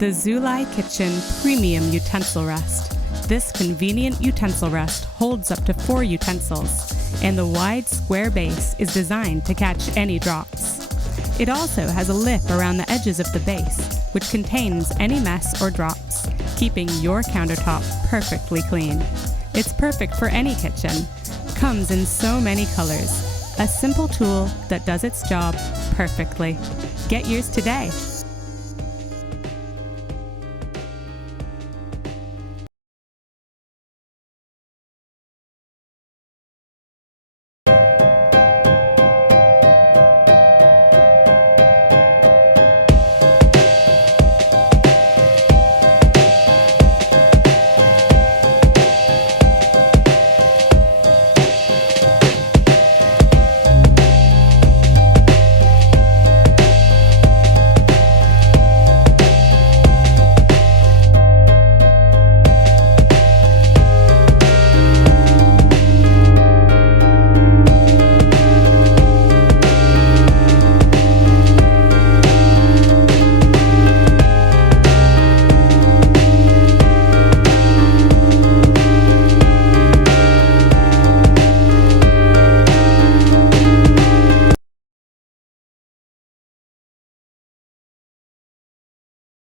The Likee Kitchen Premium Utensil Rest. This convenient utensil rest holds up to 4 utensils, and the wide square base is designed to catch any drops. It also has a lip around the edges of the base, which contains any mess or drops, keeping your countertop perfectly clean. It's perfect for any kitchen. Comes in so many colors. A simple tool that does its job perfectly. Get yours today.